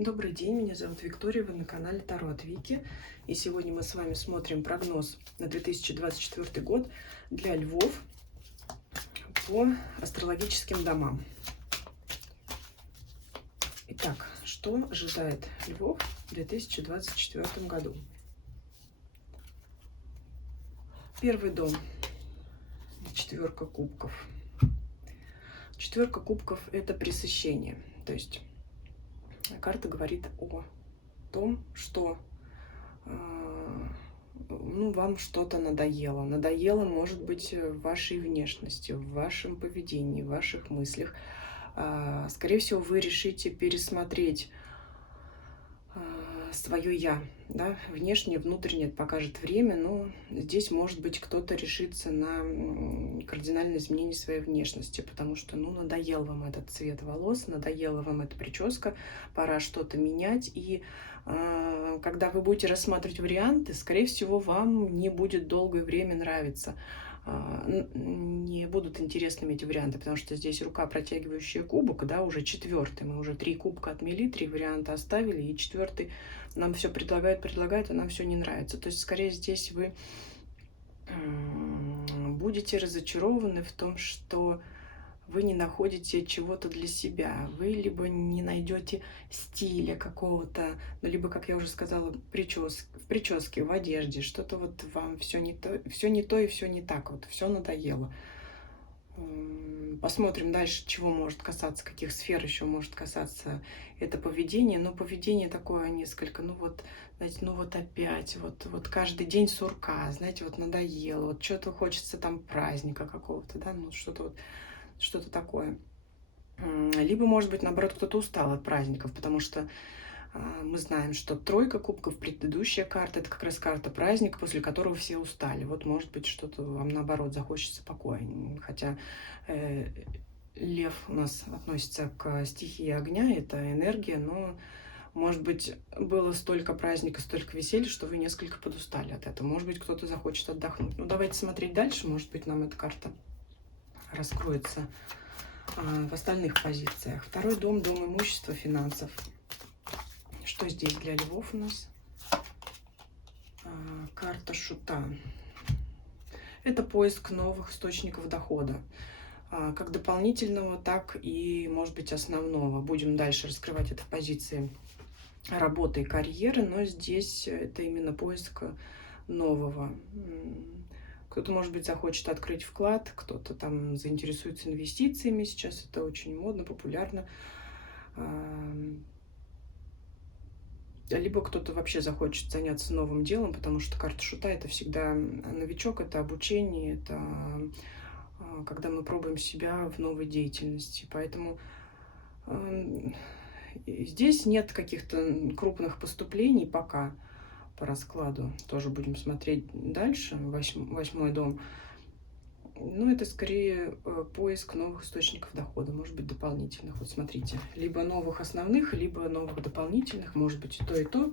Добрый день, меня зовут Виктория, вы на канале Таро от Вики. И сегодня мы с вами смотрим прогноз на 2024 год для львов по астрологическим домам. Итак, что ожидает львов в 2024 году? Первый дом, четверка кубков. Четверка кубков – это пресыщение, то есть карта говорит о том, что вам что-то надоело. Надоело, может быть, в вашей внешности, в вашем поведении, в ваших мыслях. Скорее всего, вы решите пересмотреть свое «я». Да? Внешнее, внутреннее это покажет время, но здесь, может быть, кто-то решится на кардинальное изменение своей внешности, потому что, надоел вам этот цвет волос, надоела вам эта прическа, пора что-то менять. И когда вы будете рассматривать варианты, скорее всего, вам не будет долгое время нравиться, не будут интересными эти варианты, потому что здесь рука, протягивающая кубок, да, уже четвертый. Мы уже 3 кубка отмели, 3 варианта оставили, и четвертый нам все предлагает, а нам все не нравится. То есть, скорее, здесь вы будете разочарованы в том, что вы не находите чего-то для себя, вы либо не найдете стиля какого-то, либо, как я уже сказала, в прическе, в одежде, что-то вот вам все не то и все не так, вот все надоело. Посмотрим дальше, чего может касаться, каких сфер еще может касаться это поведение. Но поведение такое несколько, знаете, опять, вот каждый день сурка, знаете, вот надоело, вот что-то хочется там праздника какого-то, да, что-то такое. Либо, может быть, наоборот, кто-то устал от праздников, потому что мы знаем, что тройка кубков, предыдущая карта, это как раз карта праздника, после которого все устали. Вот, может быть, что-то вам, наоборот, захочется покоя. Хотя лев у нас относится к стихии огня, это энергия, но, может быть, было столько праздника, столько веселья, что вы несколько подустали от этого. Может быть, кто-то захочет отдохнуть. Давайте смотреть дальше, может быть, нам эта карта раскроется в остальных позициях. Второй дом, дом имущества, финансов. Что здесь для львов у нас? Карта шута. Это поиск новых источников дохода. Как дополнительного, так и, может быть, основного. Будем дальше раскрывать это в позиции работы и карьеры, но здесь это именно поиск нового. Кто-то, может быть, захочет открыть вклад, кто-то там заинтересуется инвестициями. Сейчас это очень модно, популярно. Либо кто-то вообще захочет заняться новым делом, потому что карта шута – это всегда новичок, это обучение, это когда мы пробуем себя в новой деятельности. Поэтому здесь нет каких-то крупных поступлений пока по раскладу. Тоже будем смотреть дальше, восьмой дом. Это скорее поиск новых источников дохода, может быть, дополнительных. Вот смотрите, либо новых основных, либо новых дополнительных, может быть, и то, и то.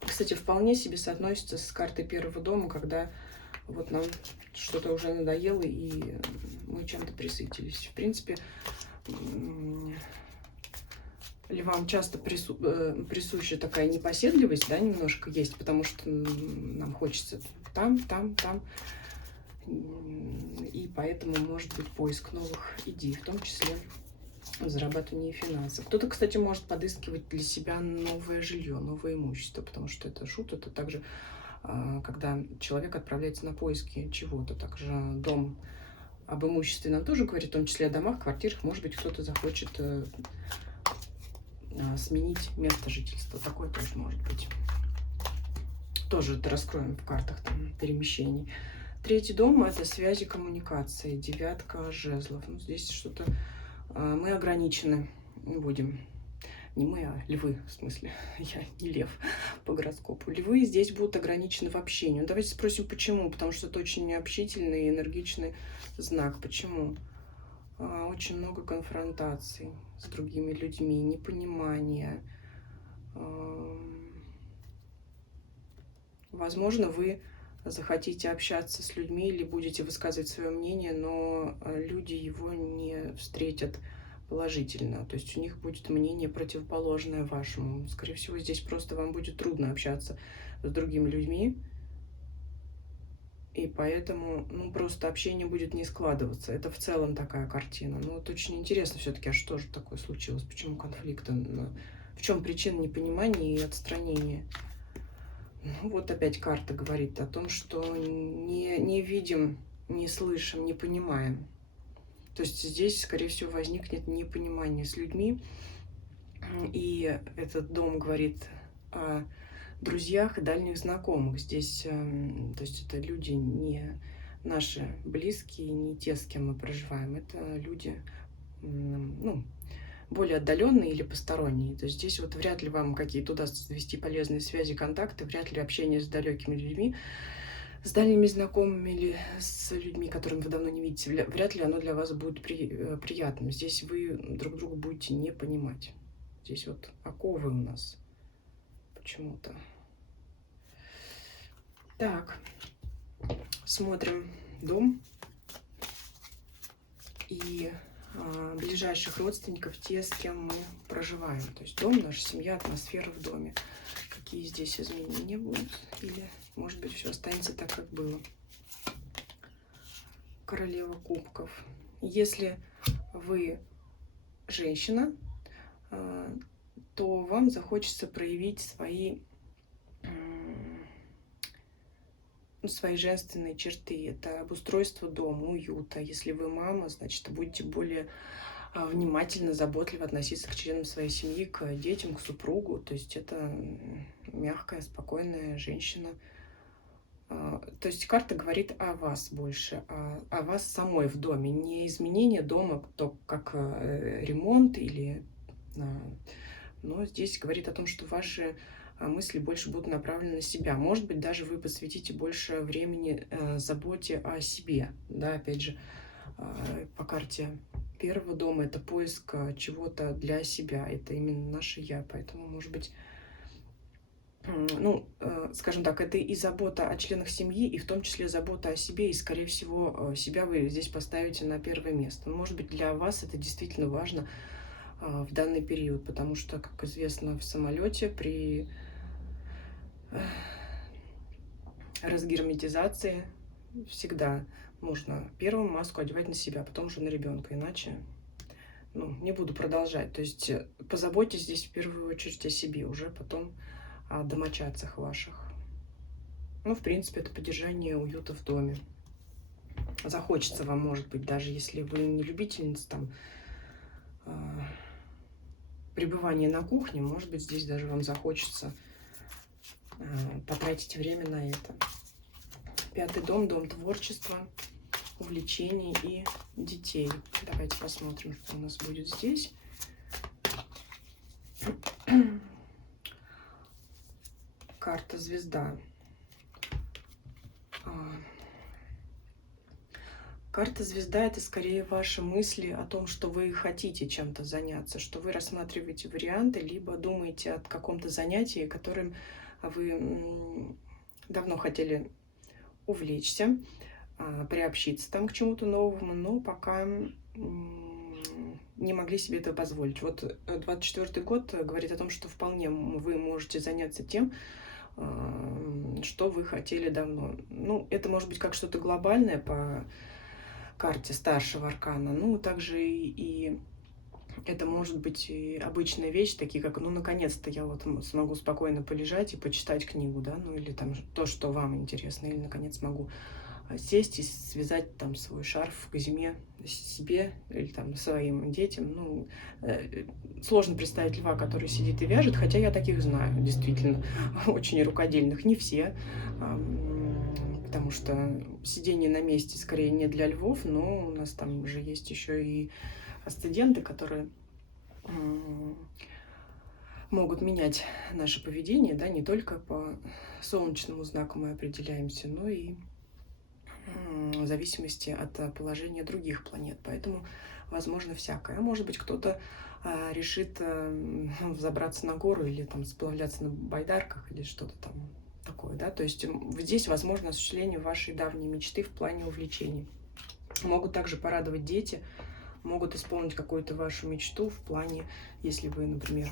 Кстати, вполне себе соотносится с картой первого дома, когда вот нам что-то уже надоело, и мы чем-то присытились. В принципе, львам часто присуща такая непоседливость, да, немножко есть, потому что нам хочется там. И поэтому может быть поиск новых идей, в том числе зарабатывание финансов. Кто-то, кстати, может подыскивать для себя новое жилье, новое имущество, потому что это шут, это также, когда человек отправляется на поиски чего-то. Также дом об имуществе нам тоже говорит, в том числе о домах, квартирах. Может быть, кто-то захочет сменить место жительства. Такое тоже может быть. Тоже это раскроем в картах там, перемещений. Третий дом – это связи, коммуникации, девятка жезлов. Здесь что-то мы ограничены будем. Не мы, а львы, в смысле. Я не лев по гороскопу. Львы здесь будут ограничены в общении. Давайте спросим, почему. Потому что это очень необщительный и энергичный знак. Почему? Очень много конфронтаций с другими людьми, непонимания. Возможно, вы захотите общаться с людьми или будете высказывать свое мнение, но люди его не встретят положительно. То есть у них будет мнение противоположное вашему. Скорее всего, здесь просто вам будет трудно общаться с другими людьми. И поэтому, ну, просто общение будет не складываться. Это в целом такая картина. Но вот очень интересно все-таки, а что же такое случилось? Почему конфликт? В чем причина непонимания и отстранения? Ну, вот опять карта говорит о том, что не видим, не слышим, не понимаем. То есть здесь, скорее всего, возникнет непонимание с людьми. И этот дом говорит о друзьях и дальних знакомых. Здесь, то есть это люди не наши близкие, не те, с кем мы проживаем. Это люди, ну, более отдаленные или посторонние. То есть здесь вот вряд ли вам какие-то удастся завести полезные связи, контакты, вряд ли общение с далекими людьми, с дальними знакомыми или с людьми, которым вы давно не видите, вряд ли оно для вас будет приятным. Здесь вы друг друга будете не понимать. Здесь вот оковы у нас почему-то. Так, смотрим дом и ближайших родственников, те, с кем мы проживаем. То есть дом, наша семья, атмосфера в доме. Какие здесь изменения будут? Или, может быть, все останется так, как было. Королева кубков. Если вы женщина, то вам захочется проявить свои женственные черты. Это обустройство дома, уюта. Если вы мама, значит, будете более внимательно, заботливо относиться к членам своей семьи, к детям, к супругу. То есть это мягкая, спокойная женщина. То есть карта говорит о вас больше, о вас самой в доме. Не изменение дома, то как ремонт или... Но здесь говорит о том, что ваши мысли больше будут направлены на себя. Может быть, даже вы посвятите больше времени заботе о себе. Да, опять же, по карте первого дома это поиск чего-то для себя. Это именно наше я. Поэтому, может быть, ну, скажем так, это и забота о членах семьи, и в том числе забота о себе. И, скорее всего, себя вы здесь поставите на первое место. Может быть, для вас это действительно важно в данный период, потому что, как известно, в самолете при разгерметизации всегда нужно первым маску одевать на себя, а потом уже на ребенка, иначе, ну, не буду продолжать. То есть позаботьтесь здесь в первую очередь о себе, уже потом о домочадцах ваших. Ну, в принципе, это поддержание уюта в доме. Захочется вам, может быть, даже если вы не любительница там пребывания на кухне, может быть, здесь даже вам захочется потратить время на это. Пятый дом, дом творчества, увлечений и детей. Давайте посмотрим, что у нас будет здесь. Карта звезда. Карта звезда — это скорее ваши мысли о том, что вы хотите чем-то заняться, что вы рассматриваете варианты, либо думаете о каком-то занятии, которым вы давно хотели увлечься, приобщиться там к чему-то новому, но пока не могли себе это позволить. Вот 24-й год говорит о том, что вполне вы можете заняться тем, что вы хотели давно. Ну, это может быть как что-то глобальное по карте старшего аркана, ну, также и это может быть и обычная вещь, такие как, ну, наконец-то я вот смогу спокойно полежать и почитать книгу, да, ну, или там то, что вам интересно, или, наконец, могу сесть и связать там свой шарф к зиме себе или там своим детям. Ну, сложно представить льва, который сидит и вяжет, хотя я таких знаю, действительно, очень рукодельных, не все, потому что сидение на месте скорее не для львов, но у нас там уже есть еще и асценденты, которые могут менять наше поведение, да, не только по солнечному знаку мы определяемся, но и в зависимости от положения других планет. Поэтому возможно всякое. А может быть, кто-то решит взобраться на гору или там сплавляться на байдарках или что-то там такое, да. То есть здесь возможно осуществление вашей давней мечты в плане увлечений. Могут также порадовать дети. могут исполнить какую-то вашу мечту в плане, если вы, например,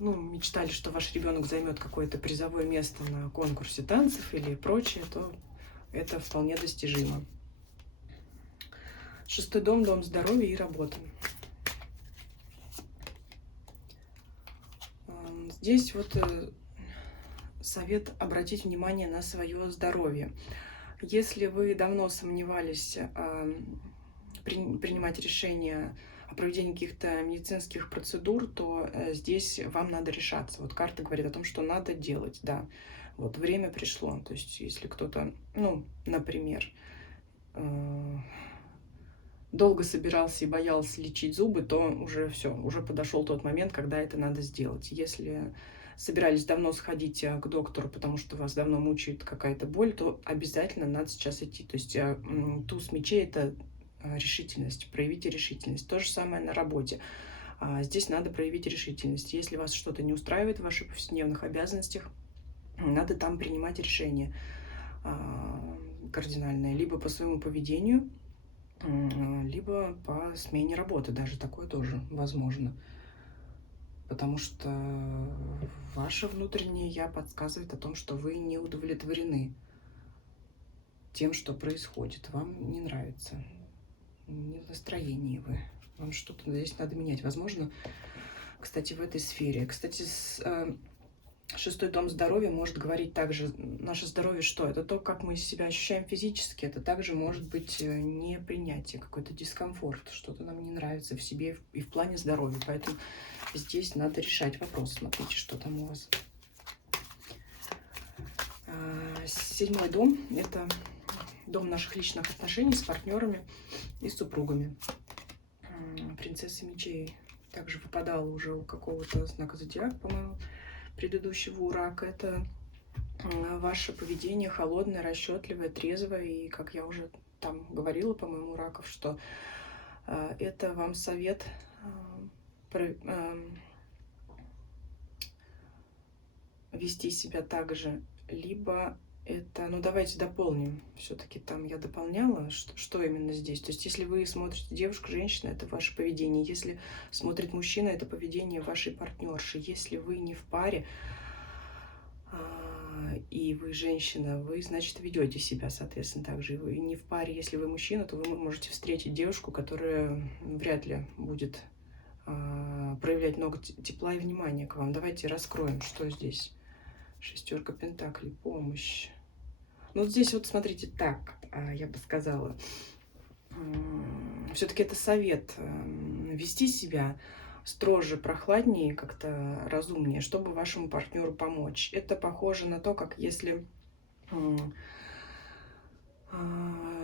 ну, мечтали, что ваш ребенок займет какое-то призовое место на конкурсе танцев или прочее, то это вполне достижимо. 6-й дом, дом здоровья и работы. Здесь вот совет обратить внимание на свое здоровье. Если вы давно сомневались принимать решение о проведении каких-то медицинских процедур, то здесь вам надо решаться. Вот карта говорит о том, что надо делать, да. Вот время пришло. То есть если кто-то, ну, например, долго собирался и боялся лечить зубы, то уже все, уже подошел тот момент, когда это надо сделать. Если собирались давно сходить к доктору, потому что вас давно мучает какая-то боль, то обязательно надо сейчас идти. То есть туз мечей — это решительность, проявите решительность. То же самое на работе. Здесь надо проявить решительность. Если вас что-то не устраивает в ваших повседневных обязанностях, надо там принимать решение кардинальное, либо по своему поведению, либо по смене работы. Даже такое тоже возможно. Потому что ваше внутреннее «я» подсказывает о том, что вы не удовлетворены тем, что происходит. Вам не нравится. Не в настроении вы. Вам что-то здесь надо менять. Возможно, кстати, в этой сфере. Кстати, 6-й дом здоровья может говорить также, наше здоровье что? Это то, как мы себя ощущаем физически. Это также может быть непринятие, какой-то дискомфорт, что-то нам не нравится в себе и в плане здоровья. Поэтому здесь надо решать вопрос. Смотрите, что там у вас. 7-й дом – это дом наших личных отношений с партнерами и супругами. Принцесса мечей также выпадала уже у какого-то знака зодиака, по-моему, предыдущего у рака. Это ваше поведение холодное, расчетливое, трезвое. И, как я уже там говорила, по-моему, у раков, что это вам совет вести себя так же, либо это, ну давайте дополним, все-таки там я дополняла, что именно здесь. То есть если вы смотрите девушка, женщина, это ваше поведение. Если смотрит мужчина, это поведение вашей партнерши. Если вы не в паре, и вы женщина, вы, значит, ведете себя, соответственно, так же. И вы не в паре, если вы мужчина, то вы можете встретить девушку, которая вряд ли будет проявлять много тепла и внимания к вам. Давайте раскроем, что здесь. 6 пентаклей, помощь. Ну, вот здесь вот, смотрите, так, я бы сказала, все-таки это совет вести себя строже, прохладнее, как-то разумнее, чтобы вашему партнеру помочь. Это похоже на то, как если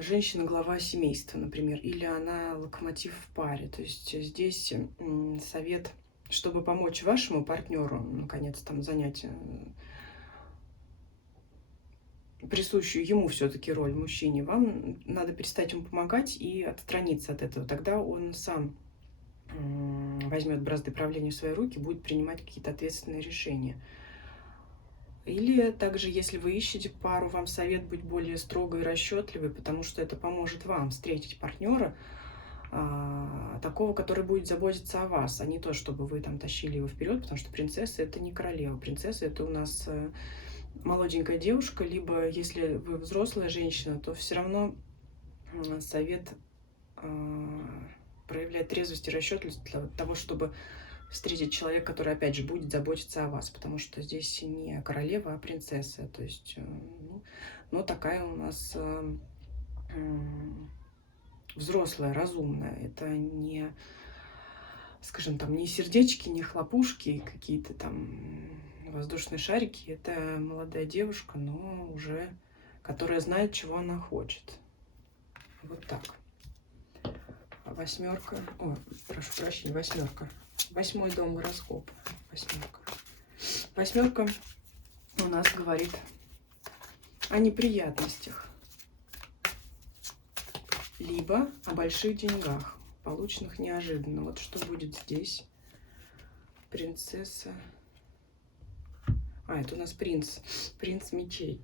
женщина глава семейства, например, или она локомотив в паре. То есть здесь совет, чтобы помочь вашему партнеру, наконец, там занять присущую ему все-таки роль мужчине, вам надо перестать ему помогать и отстраниться от этого. Тогда он сам возьмет бразды правления в свои руки, будет принимать какие-то ответственные решения. Или также, если вы ищете пару, вам совет быть более строгой и расчетливой, потому что это поможет вам встретить партнера, такого, который будет заботиться о вас, а не то, чтобы вы там тащили его вперед, потому что принцесса — это не королева. Принцесса — это у нас молоденькая девушка, либо если вы взрослая женщина, то все равно совет проявлять трезвость и расчетливость для того, чтобы встретить человека, который, опять же, будет заботиться о вас, потому что здесь не королева, а принцесса. То есть, ну, такая у нас взрослая, разумная. Это не, скажем, там, не сердечки, не хлопушки, какие-то там воздушные шарики. Это молодая девушка, но уже, которая знает, чего она хочет. Вот так. 8, прошу прощения, 8. 8-й дом гороскопа. 8. 8 у нас говорит о неприятностях, либо о больших деньгах, полученных неожиданно. Вот что будет здесь. Принцесса. Это у нас принц. Принц мечей.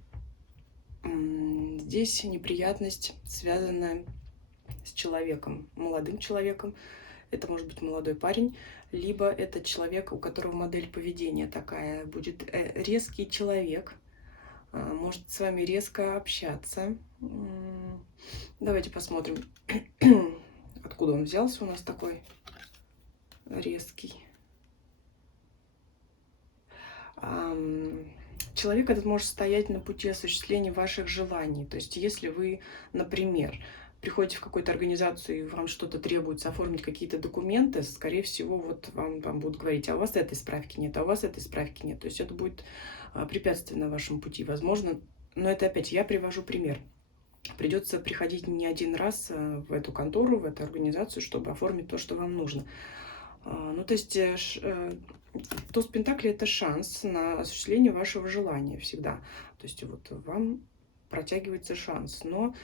Здесь неприятность, связанная с человеком, молодым человеком, это может быть молодой парень, либо это человек, у которого модель поведения такая, будет резкий человек, может с вами резко общаться. Давайте посмотрим, откуда он взялся у нас такой резкий. Человек этот может стоять на пути осуществления ваших желаний. То есть, если вы, например, приходите в какую-то организацию, и вам что-то требуется оформить какие-то документы, скорее всего, вот вам будут говорить, а у вас этой справки нет, а у вас этой справки нет. То есть это будет препятствие на вашем пути, возможно. Но это опять я привожу пример. Придется приходить не один раз в эту контору, в эту организацию, чтобы оформить то, что вам нужно. Ну, то есть туз Пентаклей — это шанс на осуществление вашего желания всегда. То есть вот вам протягивается шанс, но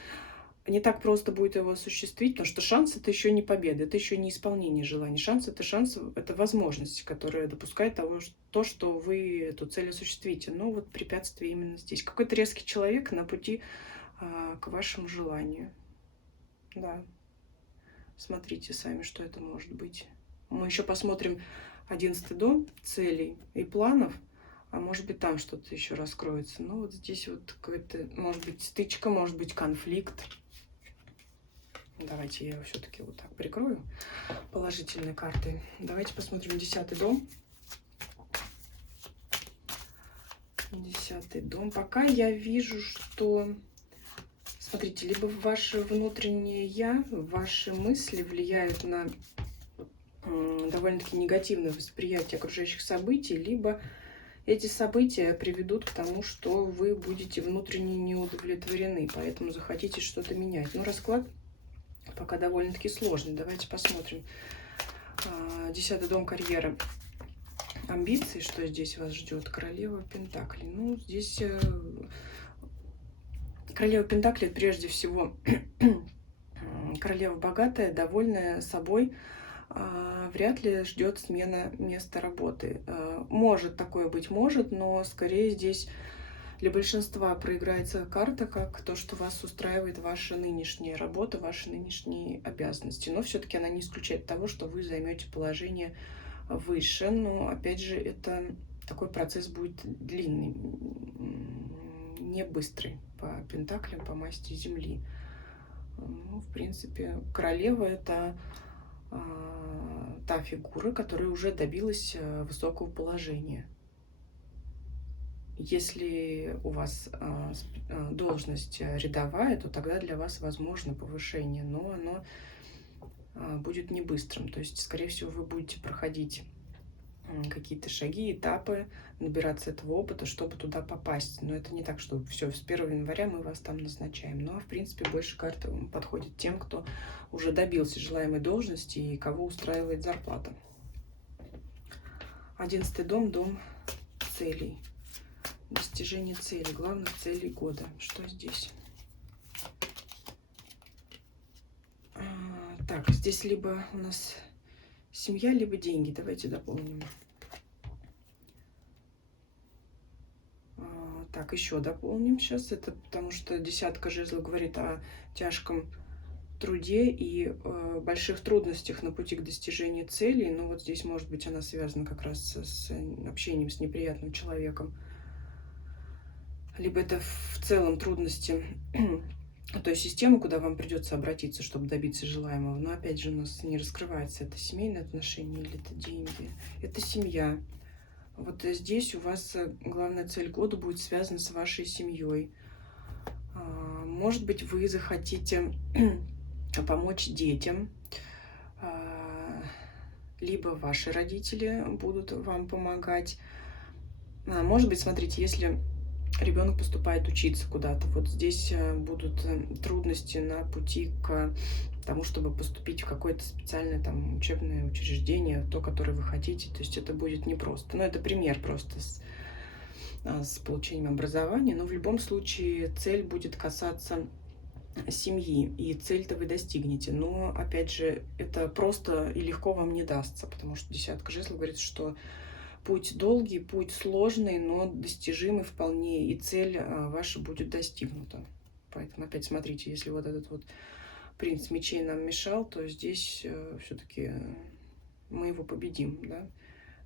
не так просто будет его осуществить, потому что шанс — это еще не победа, это еще не исполнение желаний. Шанс — это возможность, которая допускает то, что вы эту цель осуществите. Но вот препятствие именно здесь. Какой-то резкий человек на пути к вашему желанию. Да. Смотрите сами, что это может быть. Мы еще посмотрим 11-й дом целей и планов. А может быть, там что-то еще раскроется. Ну, вот здесь вот какая-то, может быть, стычка, может быть, конфликт. Давайте я его все-таки вот так прикрою. Положительные карты. Давайте посмотрим 10-й дом. 10-й дом. Пока я вижу, что... Смотрите, либо ваше внутреннее «я», ваши мысли влияют на довольно-таки негативное восприятие окружающих событий, либо эти события приведут к тому, что вы будете внутренне не удовлетворены, поэтому захотите что-то менять. Но расклад пока довольно-таки сложный. Давайте посмотрим. 10-й дом, карьера, амбиции. Что здесь вас ждет? Королева Пентаклей. Ну, здесь королева Пентаклей прежде всего королева богатая, довольная собой. Вряд ли ждет смена места работы. Может такое быть, может, но скорее здесь для большинства проиграется карта как то, что вас устраивает ваша нынешняя работа, ваши нынешние обязанности. Но все-таки она не исключает того, что вы займете положение выше. Но опять же, это такой процесс будет длинный, не быстрый по пентаклям, по масти Земли. Ну, в принципе, королева — это та фигура, которая уже добилась высокого положения. Если у вас должность рядовая, то тогда для вас возможно повышение, но оно будет не быстрым. То есть, скорее всего, вы будете проходить какие-то шаги, этапы, набираться этого опыта, чтобы туда попасть. Но это не так, что все, с 1 января мы вас там назначаем. Ну, а в принципе, больше карты подходит тем, кто уже добился желаемой должности и кого устраивает зарплата. 11-й дом, дом целей. Достижение цели, главных целей года. Что здесь? Так, здесь либо у нас семья, либо деньги. Давайте дополним. Так, еще дополним сейчас. Это потому что десятка жезлов говорит о тяжком труде и больших трудностях на пути к достижению целей. Но вот здесь, может быть, она связана как раз с общением с неприятным человеком. Либо это в целом трудности той системы, куда вам придется обратиться, чтобы добиться желаемого. Но опять же у нас не раскрывается, это семейные отношения или это деньги. Это семья. Вот здесь у вас главная цель года будет связана с вашей семьей. Может быть, вы захотите помочь детям, либо ваши родители будут вам помогать. Может быть, смотрите, если ребенок поступает учиться куда-то, вот здесь будут трудности на пути к тому, чтобы поступить в какое-то специальное там учебное учреждение, то, которое вы хотите. То есть это будет непросто. Но это пример просто с получением образования. Но в любом случае цель будет касаться семьи, и цель-то вы достигнете. Но, опять же, это просто и легко вам не дастся, потому что десятка жезлов говорит, что путь долгий, путь сложный, но достижимый вполне, и цель ваша будет достигнута. Поэтому опять смотрите, если вот этот вот принц мечей нам мешал, то здесь все-таки мы его победим, да,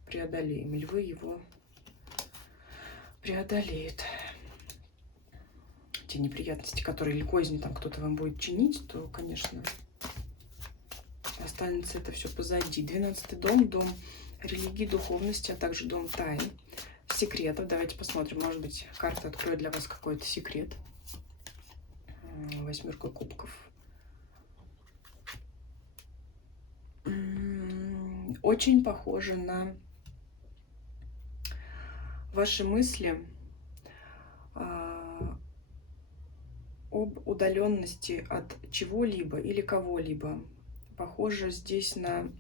преодолеем. Львы его преодолеют. Те неприятности, которые или козни там кто-то вам будет чинить, то, конечно, останется это все позади. 12-й дом, дом религии, духовности, а также дом тайн, секретов. Давайте посмотрим, может быть, карта откроет для вас какой-то секрет. 8 кубков. Очень похоже на ваши мысли об удаленности от чего-либо или кого-либо. Похоже здесь на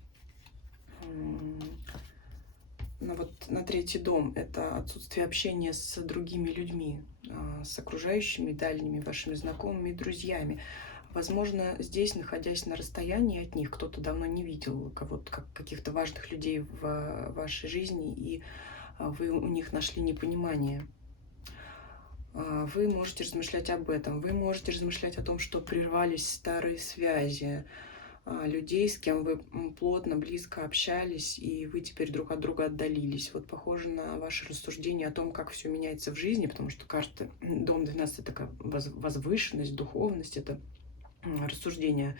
третий дом. Это отсутствие общения с другими людьми, с окружающими, дальними вашими знакомыми и друзьями. Возможно, здесь, находясь на расстоянии от них, кто-то давно не видел кого-то, как каких-то важных людей в вашей жизни, и вы у них нашли непонимание. Вы можете размышлять об этом. Вы можете размышлять о том, что прервались старые связи людей, с кем вы плотно, близко общались, и вы теперь друг от друга отдалились. Вот похоже на ваше рассуждение о том, как все меняется в жизни, потому что карта дом 12 — это такая возвышенность, духовность, это рассуждение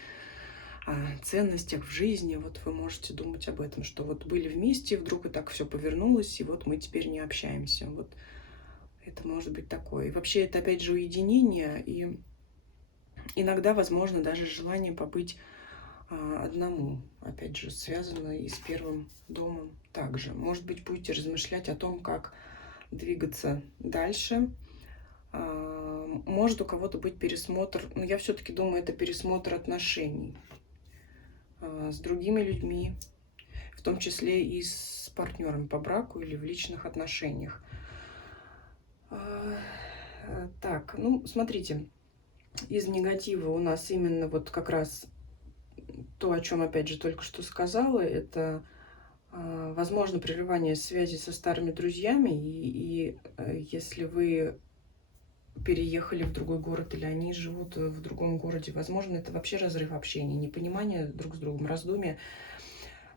о ценностях в жизни. Вот вы можете думать об этом, что вот были вместе, вдруг и так все повернулось, и вот мы теперь не общаемся. Вот это может быть такое. И вообще это опять же уединение, и иногда, возможно, даже желание побыть одному, опять же, связано и с первым домом также. Может быть, будете размышлять о том, как двигаться дальше. Может у кого-то быть пересмотр, но я все-таки думаю, это пересмотр отношений с другими людьми, в том числе и с партнерами по браку или в личных отношениях. Так, ну, смотрите, из негатива у нас именно вот как раз то, о чем, опять же, только что сказала, это, возможно, прерывание связи со старыми друзьями, и если вы переехали в другой город или они живут в другом городе, возможно, это вообще разрыв общения, непонимание друг с другом, раздумья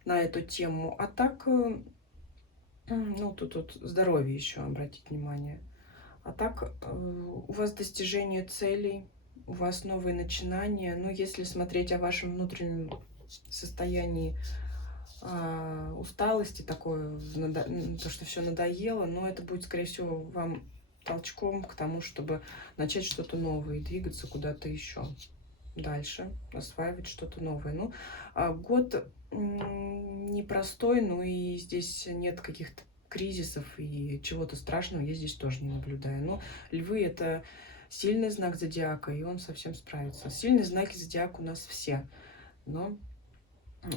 на эту тему. А так, ну, тут здоровье еще обратить внимание. А так, у вас достижение целей, у вас новые начинания. Ну, если смотреть о вашем внутреннем состоянии усталости, такое, то, что все надоело, но это будет, скорее всего, вам толчком к тому, чтобы начать что-то новое и двигаться куда-то еще дальше, осваивать что-то новое. Ну, год непростой, но и здесь нет каких-то кризисов и чего-то страшного я здесь тоже не наблюдаю. Но львы — это сильный знак зодиака, и он совсем справится. Сильные знаки зодиака у нас все, но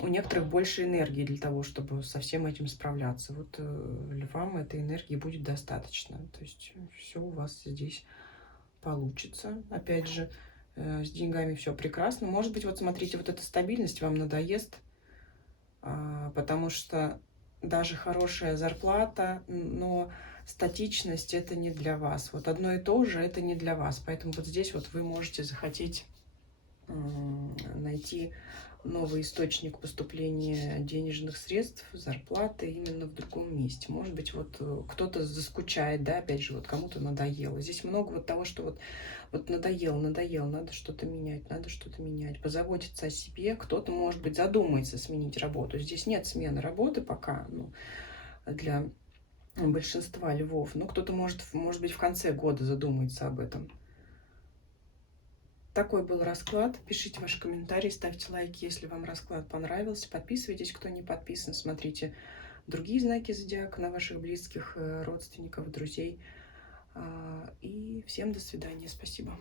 у некоторых больше энергии для того, чтобы со всем этим справляться. Вот львам этой энергии будет достаточно. То есть все у вас здесь получится. Опять же, с деньгами все прекрасно. Может быть, вот смотрите, вот эта стабильность вам надоест, потому что даже хорошая зарплата, но статичность — это не для вас. Вот одно и то же — это не для вас. Поэтому вот здесь вот вы можете захотеть найти новый источник поступления денежных средств, зарплаты именно в другом месте. Может быть, вот кто-то заскучает, да, опять же, вот кому-то надоело. Здесь много вот того, что вот надоело, надо что-то менять, позаботиться о себе. Кто-то, может быть, задумается сменить работу. Здесь нет смены работы пока, ну, для большинства львов. Но кто-то может быть, в конце года задумается об этом. Такой был расклад. Пишите ваши комментарии, ставьте лайки, если вам расклад понравился. Подписывайтесь, кто не подписан. Смотрите другие знаки зодиака на ваших близких, родственников, друзей. И всем до свидания. Спасибо.